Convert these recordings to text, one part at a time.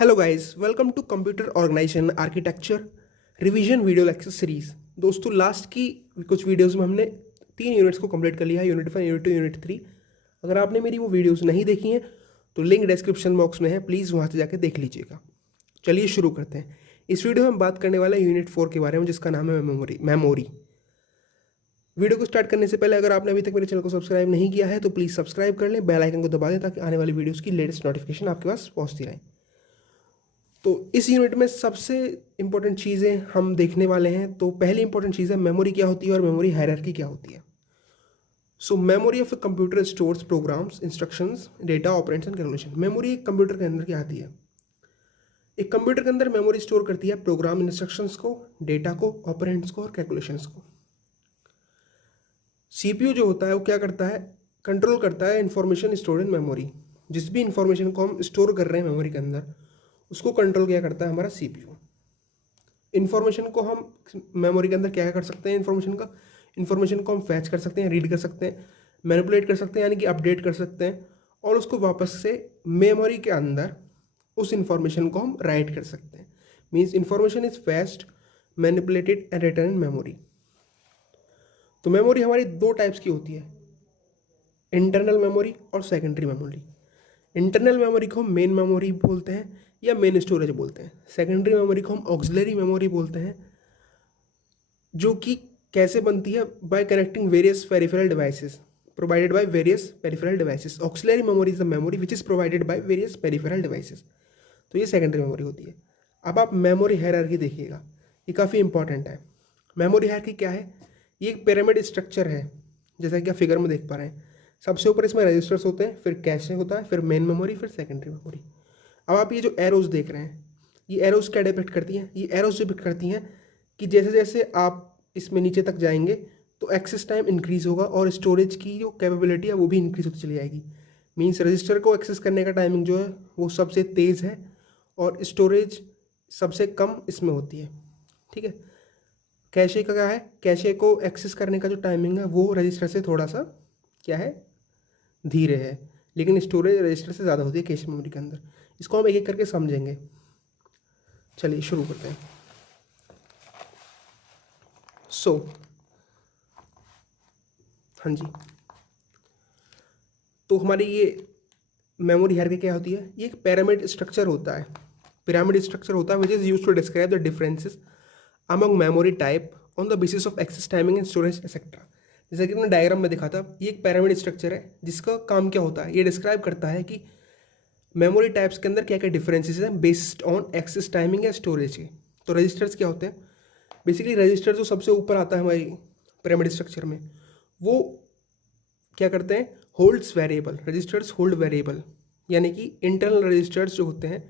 Hello guys, welcome to computer organisation architecture revision video lecture series. दोस्तों, last की कुछ videos में हमने 3 यूनिट्स को कंप्लीट कर लिया है, यूनिट 1, यूनिट 2, यूनिट 3। अगर आपने मेरी वो वीडियोस नहीं देखी हैं तो लिंक डिस्क्रिप्शन बॉक्स में है, प्लीज़ वहाँ से जाकर देख लीजिएगा। चलिए शुरू करते हैं। इस वीडियो में हम बात करने वाले हैं यूनिट 4 के बारे में, जिसका नाम है मेमोरी। वीडियो को स्टार्ट करने से पहले अगर आपने अभी तक मेरे चैनल को सब्सक्राइब नहीं किया है तो प्लीज़ सब्सक्राइब कर लें, बेल आइकन को दबा दें ताकि आने वाली वीडियोज़ की लेटेस्ट नोटिफिकेशन आपके पास पहुँचती रहे। तो इस यूनिट में सबसे इंपॉर्टेंट चीज़ें हम देखने वाले हैं। तो पहली इंपॉर्टेंट चीज़ है मेमोरी क्या होती है और मेमोरी हायरार्की क्या होती है। So memory of a computer stores programs, instructions, data, operands and calculation. Memory एक कंप्यूटर के अंदर क्या आती है? एक कंप्यूटर के अंदर मेमोरी स्टोर करती है प्रोग्राम इंस्ट्रक्शंस को, डेटा को, ऑपरेंड्स को और कैलकुलेशंस को। सीपीयू जो होता है वो क्या करता है? कंट्रोल करता है इंफॉर्मेशन स्टोर इन मेमोरी। जिस भी इंफॉर्मेशन को हम स्टोर कर रहे हैं मेमोरी के अंदर, उसको कंट्रोल क्या करता है? हमारा सीपीयू। इन्फॉर्मेशन को हम मेमोरी के अंदर क्या कर सकते हैं? इन्फॉर्मेशन को हम फैच कर सकते हैं, रीड कर सकते हैं, मैनिपुलेट कर सकते हैं, यानी कि अपडेट कर सकते हैं, और उसको वापस से मेमोरी के अंदर उस इन्फॉर्मेशन को हम राइट कर सकते हैं। Means information is fetched, manipulated and return in memory. तो मेमोरी हमारी दो टाइप्स की होती है, इंटरनल मेमोरी और सेकेंडरी मेमोरी। इंटरनल मेमोरी को हम मेन मेमोरी बोलते हैं या मेन स्टोरेज बोलते हैं। सेकेंडरी मेमोरी को हम ऑक्सिलरी मेमोरी बोलते हैं, जो कि कैसे बनती है? Bye connecting various peripheral devices provided by various peripheral devices. Auxiliary memory is the memory which is provided by various peripheral devices. तो ये सेकेंडरी मेमोरी होती है। अब आप मेमोरी हायरार्की देखिएगा, ये काफ़ी इंपॉर्टेंट है। मेमोरी हायरार्की क्या है? ये एक पिरामिड स्ट्रक्चर है, जैसा कि आप फिगर में देख पा रहे हैं। सबसे ऊपर इसमें रजिस्टर्स होते हैं, फिर कैशे होता है, फिर मेन मेमोरी, फिर सेकेंडरी मेमोरी। अब आप ये जो एरोज देख रहे हैं, ये एरोज क्या डिपिक्ट करती हैं? ये एरोज डिपिक्ट करती हैं कि जैसे जैसे आप इसमें नीचे तक जाएंगे तो एक्सेस टाइम इंक्रीज होगा और स्टोरेज की जो कैपेबिलिटी है वो भी इंक्रीज होती चली जाएगी। मीन्स रजिस्टर को एक्सेस करने का टाइमिंग जो है वो सबसे तेज़ है और स्टोरेज सबसे कम इसमें होती है। ठीक है। कैशे का क्या है? कैशे को एक्सेस करने का जो टाइमिंग है वो रजिस्टर से थोड़ा सा क्या है? धीरे है, लेकिन स्टोरेज रजिस्टर से ज़्यादा होती है कैश मेमोरी के अंदर। इसको हम एक एक करके समझेंगे। चलिए शुरू करते हैं। हाँ जी, तो हमारी ये मेमोरी हायरार्की क्या होती है? ये एक पिरामिड स्ट्रक्चर होता है। पिरामिड स्ट्रक्चर होता है which is used to describe the differences among memory type on the basis of access timing and storage etcetera. जैसा कि मैंने डायग्राम में दिखा था, ये एक पिरामिड स्ट्रक्चर है जिसका काम क्या होता है? ये डिस्क्राइब करता है कि मेमोरी टाइप्स के अंदर क्या क्या डिफरेंसेस हैं बेस्ड ऑन एक्सेस टाइमिंग या स्टोरेज के। तो रजिस्टर्स क्या होते हैं? बेसिकली रजिस्टर जो सबसे ऊपर आता है हमारी पिरामिड स्ट्रक्चर में, वो क्या करते हैं? Holds variable. Registers hold variable, यानी कि इंटरनल रजिस्टर्स जो होते हैं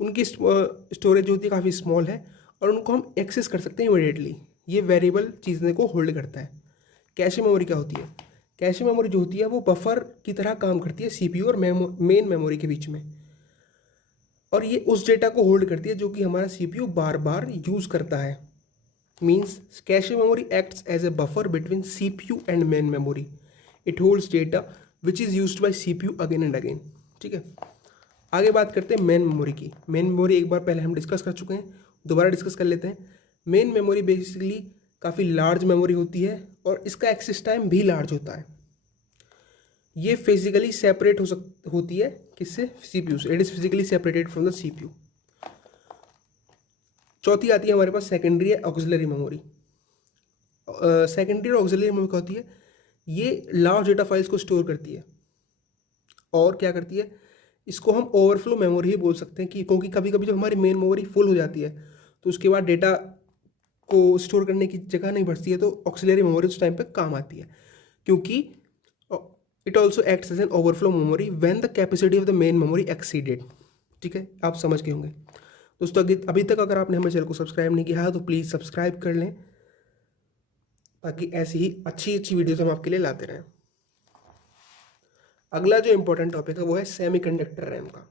उनकी स्टोरेज जो होती है काफ़ी स्मॉल है और उनको हम एक्सेस कर सकते हैं इमीडिएटली। ये वेरिएबल चीज़ें को होल्ड करता है। कैशे मेमोरी क्या होती है? कैशे मेमोरी जो होती है वो बफर की तरह काम करती है सीपीयू और मेन मेमोरी के बीच में, और ये उस डेटा को होल्ड करती है जो कि हमारा सीपीयू बार बार यूज़ करता है। Means cache memory acts as a buffer between CPU and main memory. It holds data which is used by CPU again and again. ठीक है। आगे बात करते हैं मेन मेमोरी की। मेन मेमोरी एक बार पहले हम डिस्कस कर चुके हैं, दोबारा डिस्कस कर लेते हैं। मेन मेमोरी बेसिकली काफ़ी लार्ज मेमोरी होती है और इसका एक्सेस टाइम भी लार्ज होता है। ये फिजिकली सेपरेट होती है किससे? सीपीयू से। It is physically separated from the CPU. चौथी आती है हमारे पास सेकेंडरी है ऑक्सिलरी मेमोरी। सेकेंडरी और ऑक्सिलरी मेमोरी क्या होती है? ये लार्ज डेटा फाइल्स को स्टोर करती है और क्या करती है? इसको हम ओवरफ्लो मेमोरी ही बोल सकते हैं, कि क्योंकि कभी कभी जब हमारी मेन मेमोरी फुल हो जाती है तो उसके बाद डेटा को स्टोर करने की जगह नहीं बचती है, तो ऑक्सिलरी मेमोरी उस टाइम पे काम आती है, क्योंकि it also acts as an overflow memory when the capacity of the main memory exceeded. ठीक है, आप समझ गए होंगे दोस्तों। अभी तक अगर आपने हमारे चैनल को सब्सक्राइब नहीं किया है तो प्लीज़ सब्सक्राइब कर लें, ताकि ऐसी ही अच्छी अच्छी वीडियोज़ हम आपके लिए लाते रहें। अगला जो इंपॉर्टेंट टॉपिक है वो है सेमीकंडक्टर रैम का।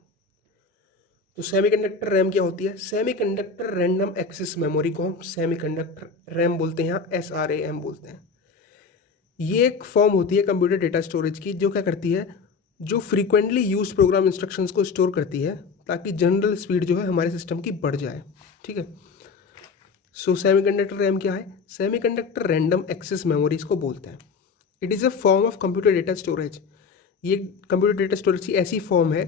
तो सेमीकंडक्टर रैम क्या होती है? सेमीकंडक्टर रैंडम एक्सेस मेमोरी को हम सेमीकंडक्टर रैम बोलते हैं, या SRAM बोलते हैं। ये एक फॉर्म होती है कंप्यूटर डेटा स्टोरेज की, जो क्या करती है? जो फ्रीक्वेंटली यूज्ड प्रोग्राम इंस्ट्रक्शंस को स्टोर करती है ताकि जनरल स्पीड जो है हमारे सिस्टम की बढ़ जाए। ठीक है, सो सेमीकंडक्टर रैम क्या है? सेमीकंडक्टर रैंडम एक्सेस मेमोरी इसको बोलते हैं। It is a form of computer data storage. ये कंप्यूटर डेटा स्टोरेज की ऐसी फॉर्म है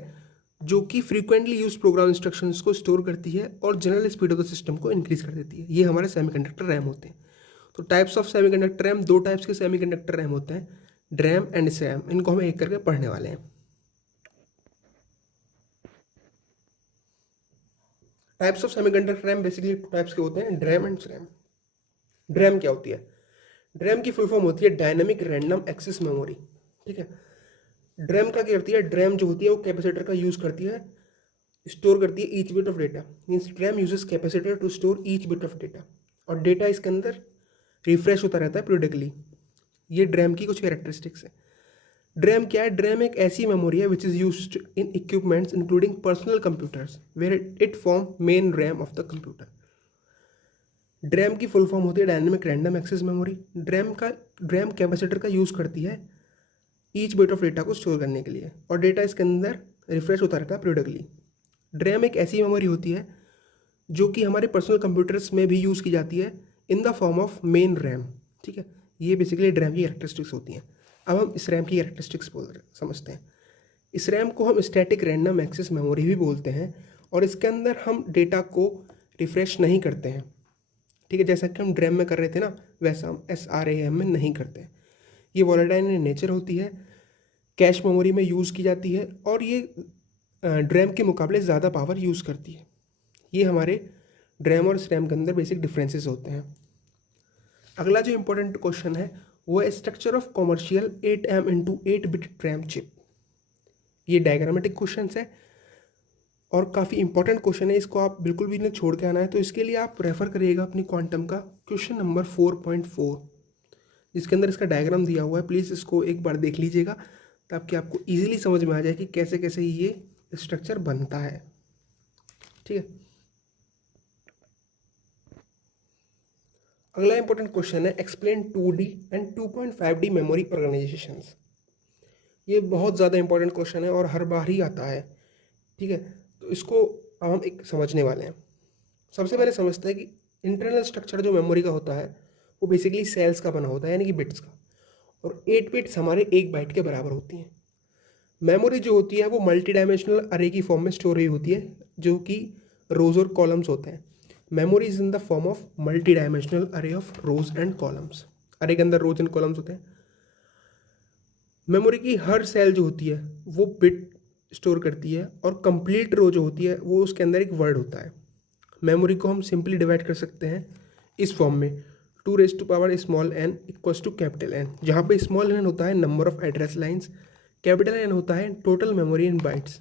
जो कि फ्रीक्वेंटली यूज प्रोग्राम इंस्ट्रक्शंस को स्टोर करती है और general speed of the system को इंक्रीज कर देती है। ये हमारे सेमीकंडक्टर रैम होते हैं। तो टाइप्स ऑफ सेमीकंडक्टर रैम, दो टाइप्स के सेमीकंडक्टर रैम होते हैं, ड्रैम एंड स्रैम। इनको हम एक करके पढ़ने वाले हैं। Types of semiconductor RAM basically two types के होते हैं, ड्रैम एंड स्रैम। ड्रैम क्या होती है? ड्रैम की फुल फॉर्म होती है डायनेमिक रैंडम एक्सेस मेमोरी। ठीक है, ड्रैम का क्या करती है? ड्रैम जो होती है वो कैपेसिटर का यूज करती है, स्टोर करती है each bit of data. Means DRAM uses capacitor to store each bit of data, और डेटा इसके अंदर रिफ्रेश होता रहता है पीरियडिकली। ये ड्रैम की कुछ कैरेक्टरिस्टिक्स है। ड्रैम क्या है? ड्रैम एक ऐसी मेमोरी है which is used in equipments including personal computers where it form main RAM of the computer. DRAM की फुल फॉर्म होती है dynamic random access memory. DRAM capacitor का यूज़ करती है ईच बिट ऑफ डेटा को store करने के लिए, और डेटा इसके अंदर रिफ्रेश होता रहता है पीरियडिकली। ड्रैम एक ऐसी मेमोरी होती है जो कि हमारे पर्सनल कंप्यूटर्स में भी यूज़ की जाती है in the form of main RAM. ठीक है, ये बेसिकली ड्रैम की कैरेक्टरिस्टिक्स होती हैं। अब हम इस रैम की कैरेक्टरिस्टिक्स समझते हैं। इस रैम को हम स्टैटिक रैंडम एक्सेस मेमोरी भी बोलते हैं, और इसके अंदर हम डेटा को रिफ्रेश नहीं करते हैं। ठीक है, जैसा कि हम ड्रैम में कर रहे थे ना, वैसा हम SRAM में नहीं करते। ये वॉलेटाइल इन नेचर होती है, कैश मेमोरी में यूज़ की जाती है, और ये ड्रैम के मुकाबले ज़्यादा पावर यूज़ करती है। ये हमारे ड्रैम और स्रैम के अंदर बेसिक डिफरेंसेस होते हैं। अगला जो इंपॉर्टेंट क्वेश्चन है वो है structure of commercial 8M × 8 bit dram chip. ये डायग्रामेटिक क्वेश्चन है और काफ़ी इंपॉर्टेंट क्वेश्चन है, इसको आप बिल्कुल भी नहीं छोड़ के आना है। तो इसके लिए आप रेफर करिएगा अपनी क्वांटम का क्वेश्चन नंबर 4.4, जिसके अंदर इसका डायग्राम दिया हुआ है। प्लीज़ इसको एक बार देख लीजिएगा ताकि आपको ईजिली समझ में आ जाए कि कैसे कैसे ये स्ट्रक्चर बनता है। ठीक है, अगला इंपॉर्टेंट क्वेश्चन है explain 2D and 2.5D memory organisations. ये बहुत ज़्यादा इंपॉर्टेंट क्वेश्चन है और हर बार ही आता है। ठीक है, तो इसको अब हम एक समझने वाले हैं। सबसे पहले समझते हैं कि इंटरनल स्ट्रक्चर जो मेमोरी का होता है वो बेसिकली सेल्स का बना होता है, यानी कि बिट्स का, और 8 बिट्स हमारे 1 बाइट के बराबर होती हैं। मेमोरी जो होती है वो मल्टी डायमेंशनल अरे की फॉर्म में स्टोर हुई होती है, जो कि रोज और कॉलम्स होते हैं। Memory is in the form of multi dimensional अरे ऑफ रोज एंड कॉलम्स। अरे के अंदर रोज एंड कॉलम्स होते हैं। मेमोरी की हर सेल जो होती है वो बिट स्टोर करती है, और कंप्लीट रो जो होती है वो उसके अंदर एक वर्ड होता है। मेमोरी को हम सिंपली डिवाइड कर सकते हैं इस फॉर्म में, 2⁻n इक्वल्स टू N, जहाँ पे स्मॉल n होता है number of address lines, capital N होता है टोटल मेमोरी इन बाइट्स,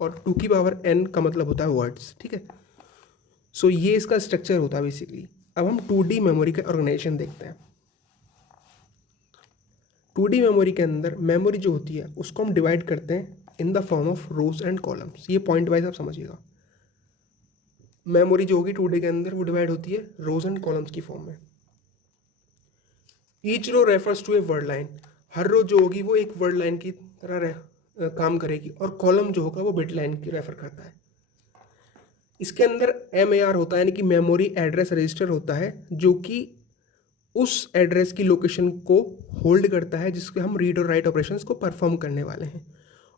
और 2n का मतलब होता है वर्ड्स। ठीक है, सो ये इसका स्ट्रक्चर होता है बेसिकली। अब हम 2D मेमोरी का ऑर्गेनाइजेशन देखते हैं। 2D मेमोरी के अंदर मेमोरी जो होती है उसको हम डिवाइड करते हैं in the form of rose and columns. ये पॉइंट वाइज आप समझिएगा। मेमोरी जो होगी 2D के अंदर वो डिवाइड होती है रोज एंड कॉलम्स की फॉर्म में। Each row refers to a word line. हर रो जो होगी वो एक वर्ड लाइन की तरह काम करेगी, और कॉलम जो होगा वो बिट लाइन की रेफर करता है। इसके अंदर MAR होता है, यानी कि मेमोरी एड्रेस रजिस्टर होता है, जो कि उस एड्रेस की लोकेशन को होल्ड करता है जिसके हम रीड और राइट ऑपरेशंस को परफॉर्म करने वाले हैं।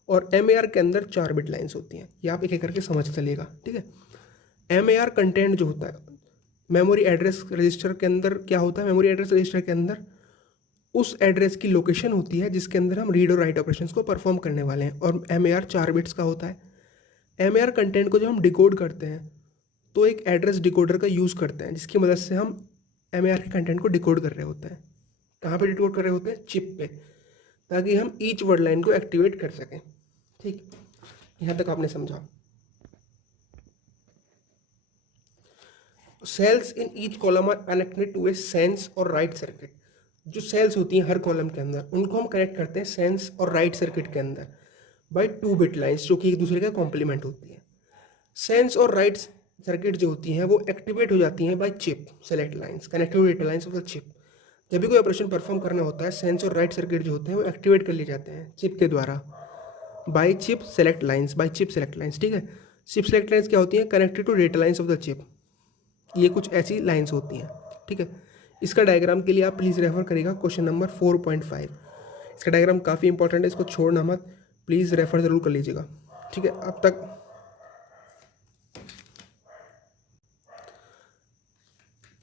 और MAR के अंदर 4 बिट लाइन्स होती हैं। ये आप एक एक करके समझ चलिएगा। ठीक है, MAR कंटेंट जो होता है मेमोरी एड्रेस रजिस्टर के अंदर क्या होता है? मेमोरी एड्रेस रजिस्टर के अंदर उस एड्रेस की लोकेशन होती है जिसके अंदर हम रीड और राइट ऑपरेशंस को परफॉर्म करने वाले हैं, और MAR 4 बिट्स का होता है। MAR कंटेंट को जब हम डिकोड करते हैं तो एक एड्रेस डिकोडर का यूज़ करते हैं, जिसकी मदद से हम MAR के कंटेंट को डिकोड कर रहे होते हैं। कहाँ पे डिकोड कर रहे होते हैं? चिप पे, ताकि हम ईच वर्ड लाइन को एक्टिवेट कर सकें। ठीक, यहाँ तक आपने समझा। Cells in each column are connected to a sense और राइट सर्किट। जो सेल्स होती हैं हर कॉलम के अंदर, उनको हम कनेक्ट करते हैं सेंस और राइट सर्किट के अंदर बाय 2 बिट लाइन्स, जो कि एक दूसरे का कॉम्प्लीमेंट होती है। सेंस और राइट सर्किट जो होती हैं वो एक्टिवेट हो जाती हैं by chip select lines, connective data lines of the chip. जब भी कोई ऑपरेशन परफॉर्म करना होता है, सेंस और राइट सर्किट जो होते हैं वो एक्टिवेट कर लिए जाते हैं चिप के द्वारा by chip select lines, by chip select lines. ठीक है, चिप सेलेक्ट लाइन्स क्या होती हैं? Connected to data lines of the chip. ये कुछ ऐसी लाइन्स होती हैं, ठीक है। इसका डायग्राम के लिए आप प्लीज़ रेफर करिएगा क्वेश्चन नंबर 4.5। इसका डायग्राम काफ़ी इंपॉर्टेंट है, इसको छोड़ना मत, प्लीज़ रेफर ज़रूर कर लीजिएगा, ठीक है। अब तक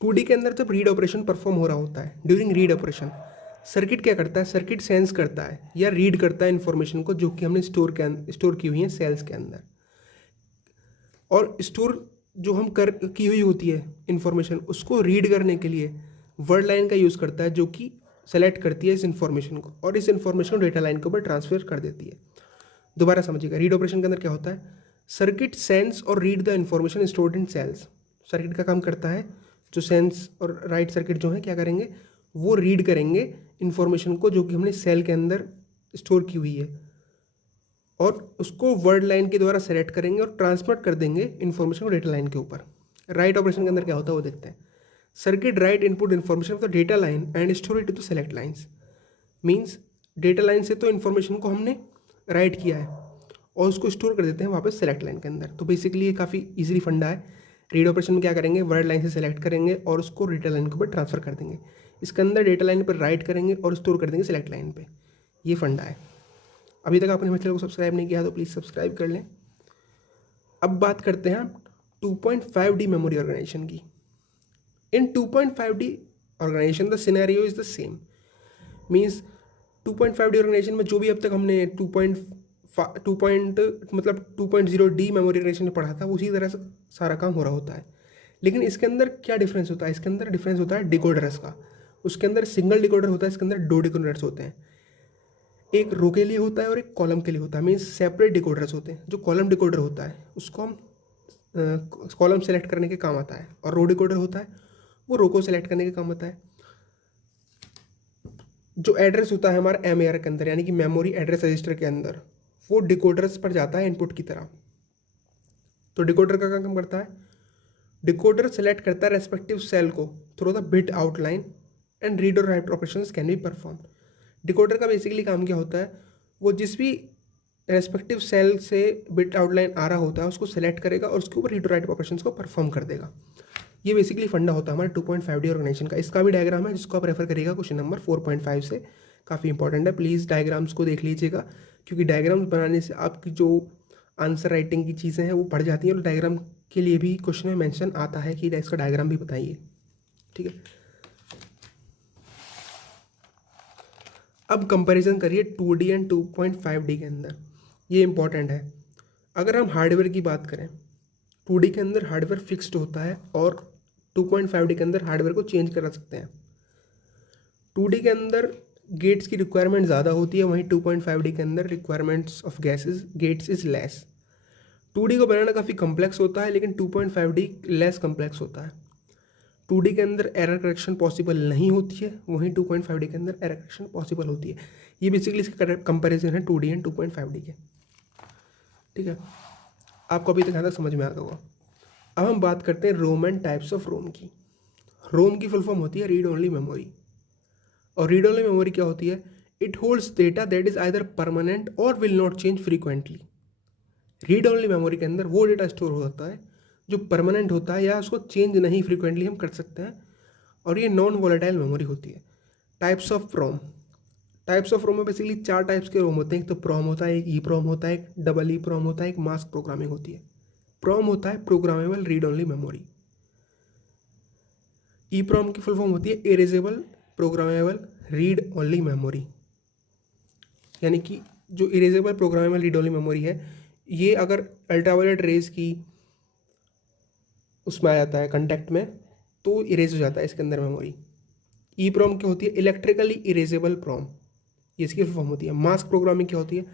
2D के अंदर जब रीड ऑपरेशन परफॉर्म हो रहा होता है, ड्यूरिंग रीड ऑपरेशन सर्किट क्या करता है? सर्किट सेंस करता है या रीड करता है इन्फॉर्मेशन को जो कि हमने स्टोर की हुई है सेल्स के अंदर। और स्टोर जो हम की हुई होती है इन्फॉर्मेशन, उसको रीड करने के लिए वर्ड लाइन का यूज़ करता है जो कि सेलेक्ट करती है इस इन्फॉर्मेशन को और इस इन्फॉर्मेशन को डेटा लाइन के ऊपर ट्रांसफर कर देती है। दोबारा समझिएगा, रीड ऑपरेशन के अंदर क्या होता है? सर्किट सेंस और read the information stored in cells. Circuit का काम करता है, जो सेंस और राइट सर्किट जो है क्या करेंगे? वो रीड करेंगे इन्फॉर्मेशन को जो कि हमने सेल के अंदर स्टोर की हुई है और उसको वर्ड लाइन के द्वारा सेलेक्ट करेंगे और ट्रांसमिट कर देंगे इन्फॉर्मेशन को डेटा लाइन के ऊपर। राइट ऑपरेशन के अंदर क्या होता है वो देखते हैं। Circuit write input information of the data line and store it to the select lines. Means data line से तो इन्फॉर्मेशन को हमने राइट किया है और उसको स्टोर कर देते हैं वापस सेलेक्ट लाइन के अंदर। तो बेसिकली ये काफ़ी ईजिली फंडा है। रीड ऑपरेशन में क्या करेंगे? वर्ड लाइन से सेलेक्ट करेंगे और उसको डेटा लाइन के ऊपर ट्रांसफर कर देंगे। इसके अंदर डेटा लाइन पर राइट करेंगे और स्टोर कर देंगे सेलेक्ट लाइन पे। ये फंडा है। अभी तक आपने हमारे चैनल को सब्सक्राइब नहीं किया तो प्लीज़ सब्सक्राइब कर लें। अब बात करते हैं 2.5D मेमोरी ऑर्गेनाइजेशन की। In 2.5D organisation the scenario is the same. Means 2.5D organisation में जो भी अब तक हमने 2.0D मेमोरी ऑर्गेनाइजेशन में पढ़ा था उसी तरह से सारा काम हो रहा होता है। लेकिन इसके अंदर क्या डिफरेंस होता है? इसके अंदर डिफरेंस होता है डिकोडर्स का। उसके अंदर सिंगल डिकोडर होता है, इसके अंदर 2 डिकोडर्स होते हैं। एक रो के लिए होता है और एक कॉलम के लिए होता है। मीन्स सेपरेट डिकोडर्स होते हैं। जो कॉलम डिकोडर होता है उसको हम कॉलम सेलेक्ट करने के काम आता है और रो डिकोडर होता है वो रो को सेलेक्ट करने के काम आता है। जो एड्रेस होता है हमारा MAR के अंदर यानी कि मेमोरी एड्रेस रजिस्टर के अंदर, वो डिकोडर्स पर जाता है इनपुट की तरह। तो डिकोडर का काम करता है, डिकोडर सेलेक्ट करता है रेस्पेक्टिव सेल को through the bit outline and read और write operations can be perform. Decoder का बेसिकली काम क्या होता है? वो जिस भी रेस्पेक्टिव सेल से बिट आउटलाइन आ रहा होता है उसको सेलेक्ट करेगा और उसके ऊपर रीड राइट ऑपरेशंस को परफॉर्म कर देगा। ये बेसिकली फंडा होता है हमारे 2.5D ऑर्गेनाइजेशन का। इसका भी डायग्राम है जिसको आप रेफर करिएगा क्वेश्चन नंबर 4.5 से, काफ़ी इंपॉर्टेंट है। प्लीज़ डायग्राम्स को देख लीजिएगा क्योंकि डायग्राम्स बनाने से आपकी जो आंसर राइटिंग की चीज़ें हैं वो बढ़ जाती हैं और डायग्राम के लिए भी क्वेश्चन में मेंशन आता है कि इसका डायग्राम भी बताइए, ठीक है। अब कंपैरिजन करिए 2D एंड 2.5D के अंदर। ये इंपॉर्टेंट है। अगर हम हार्डवेयर की बात करें, 2D के अंदर हार्डवेयर फिक्स्ड होता है और 2.5D के अंदर हार्डवेयर को चेंज करा सकते हैं। 2D के अंदर गेट्स की रिक्वायरमेंट ज़्यादा होती है, वहीं 2.5D के अंदर requirements of gates is less. 2D को बनाना काफ़ी कम्प्लेक्स होता है लेकिन 2.5D लेस कम्प्लेक्स होता है। 2D के अंदर एरर करेक्शन पॉसिबल नहीं होती है, वहीं 2.5D के अंदर एरर करेक्शन पॉसिबल होती है। ये बेसिकली इसका कंपैरिजन है 2D एंड 2.5D के, ठीक है। आपको अभी तक यहाँ तक समझ में आता होगा। अब हम बात करते हैं ROM and types of ROM की। रोम की फुल फॉर्म होती है रीड ओनली मेमोरी। और रीड ओनली मेमोरी क्या होती है? It holds data that is either permanent और will not change frequently. Read only memory के अंदर वो डेटा स्टोर होता है जो परमानेंट होता है या उसको चेंज नहीं फ्रीक्वेंटली हम कर सकते हैं, और ये नॉन वोलेटाइल मेमोरी होती है। Types of ROM. Types of ROM में बेसिकली 4 टाइप्स के रोम होते हैं। एक तो प्रॉम होता है, एक EEPROM होता है, एक डबल EEPROM होता है, एक मास्क प्रोग्रामिंग होती है। प्रॉम होता है programmable read only memory. EEPROM की फुल फॉर्म होती है erasable programmable read only memory. यानी कि जो erasable programmable read only memory है, ये अगर अल्ट्रावायलेट रेज की उसमें आ जाता है कंटेक्ट में तो इरेज हो जाता है इसके अंदर मेमोरी। EEPROM क्या होती है? इलेक्ट्रिकली इरेजेबल प्रॉम, ये इसकी फुल फॉर्म होती है। मास्क प्रोग्रामिंग क्या होती है?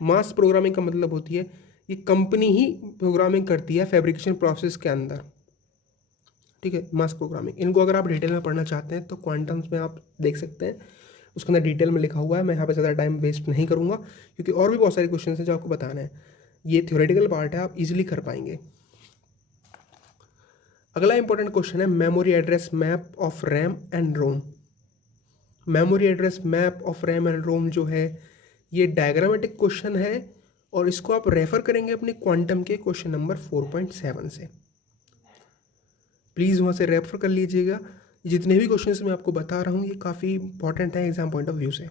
मास्क प्रोग्रामिंग का मतलब होती है ये कंपनी ही प्रोग्रामिंग करती है फैब्रिकेशन प्रोसेस के अंदर, ठीक है। मास्क प्रोग्रामिंग, इनको अगर आप डिटेल में पढ़ना चाहते हैं तो क्वांटम्स में आप देख सकते हैं, उसके अंदर डिटेल में लिखा हुआ है। मैं यहाँ पे ज़्यादा टाइम वेस्ट नहीं करूँगा क्योंकि और भी बहुत सारे क्वेश्चन हैं जो आपको बताना है। ये थ्योरेटिकल पार्ट है, आप इजीली कर पाएंगे। अगला इंपॉर्टेंट क्वेश्चन है memory address map of RAM and ROM. Memory address map of RAM and ROM जो है ये डायग्रामेटिक क्वेश्चन है और इसको आप रेफ़र करेंगे अपने क्वांटम के क्वेश्चन नंबर 4.7 से। प्लीज़ वहाँ से रेफ़र कर लीजिएगा। जितने भी क्वेश्चंस मैं आपको बता रहा हूँ ये काफ़ी इंपॉर्टेंट है एग्ज़ाम पॉइंट ऑफ व्यू से।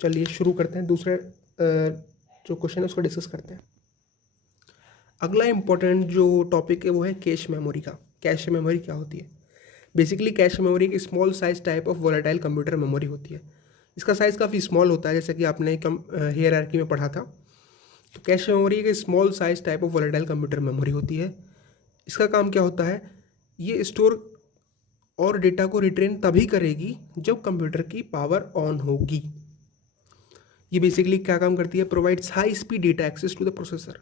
चलिए शुरू करते हैं, दूसरा जो क्वेश्चन है उसको डिस्कस करते हैं। अगला इम्पॉर्टेंट जो टॉपिक है वो है कैश मेमोरी का। कैश मेमोरी क्या होती है? बेसिकली कैश मेमोरी एक small size type of volatile computer memory होती है। इसका साइज़ काफ़ी स्मॉल होता है, जैसे कि आपने हायरार्की में पढ़ा था। तो कैश मेमोरी एक small size type of volatile computer memory होती है। इसका काम क्या होता है? ये स्टोर और डेटा को रिटेन तभी करेगी जब कंप्यूटर की पावर ऑन होगी। ये बेसिकली क्या काम करती है? Provides high speed data access to the processor.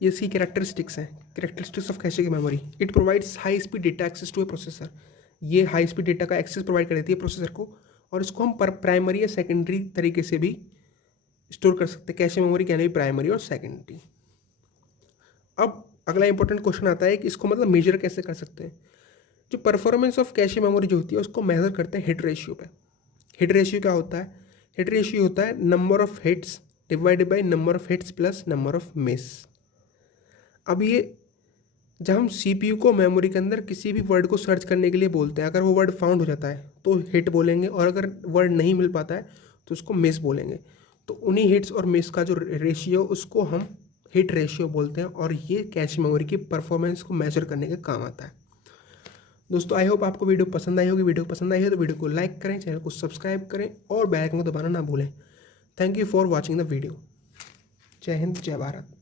ये इसकी कैरेक्टरिस्टिक्स हैं, कैरेक्टरिस्टिक्स ऑफ कैश की memory. It provides high speed data access to a processor. ये हाई स्पीड डेटा का एक्सेस प्रोवाइड कर देती है प्रोसेसर को, और इसको हम प्राइमरी या सेकेंडरी तरीके से भी स्टोर कर सकते हैं। कैश मेमोरी कहने भी प्राइमरी और सेकेंडरी। अब अगला इंपॉर्टेंट क्वेश्चन आता है कि इसको मतलब मेजर कैसे कर सकते हैं। जो परफॉर्मेंस ऑफ कैश मेमोरी जो होती है उसको मेजर करते हैं हिट रेशियो पे। हिट रेशियो क्या होता है? हिट रेशियो होता है number of hits divided by number of hits plus number of miss. अब ये जब हम सीपीयू को मेमोरी के अंदर किसी भी वर्ड को सर्च करने के लिए बोलते हैं, अगर वो वर्ड फाउंड हो जाता है तो हिट बोलेंगे, और अगर वर्ड नहीं मिल पाता है तो उसको मिस बोलेंगे। तो उन्हीं हिट्स और मिस का जो रेशियो उसको हम हिट रेशियो बोलते हैं, और ये कैश मेमोरी की परफॉर्मेंस को मेजर करने के काम आता है। दोस्तों आई होप आपको वीडियो पसंद आई होगी। वीडियो पसंद आई हो तो वीडियो को लाइक करें, चैनल को सब्सक्राइब करें और बेल आइकन को दबाना ना भूलें। Thank you for watching the video. जय हिंद, जय भारत।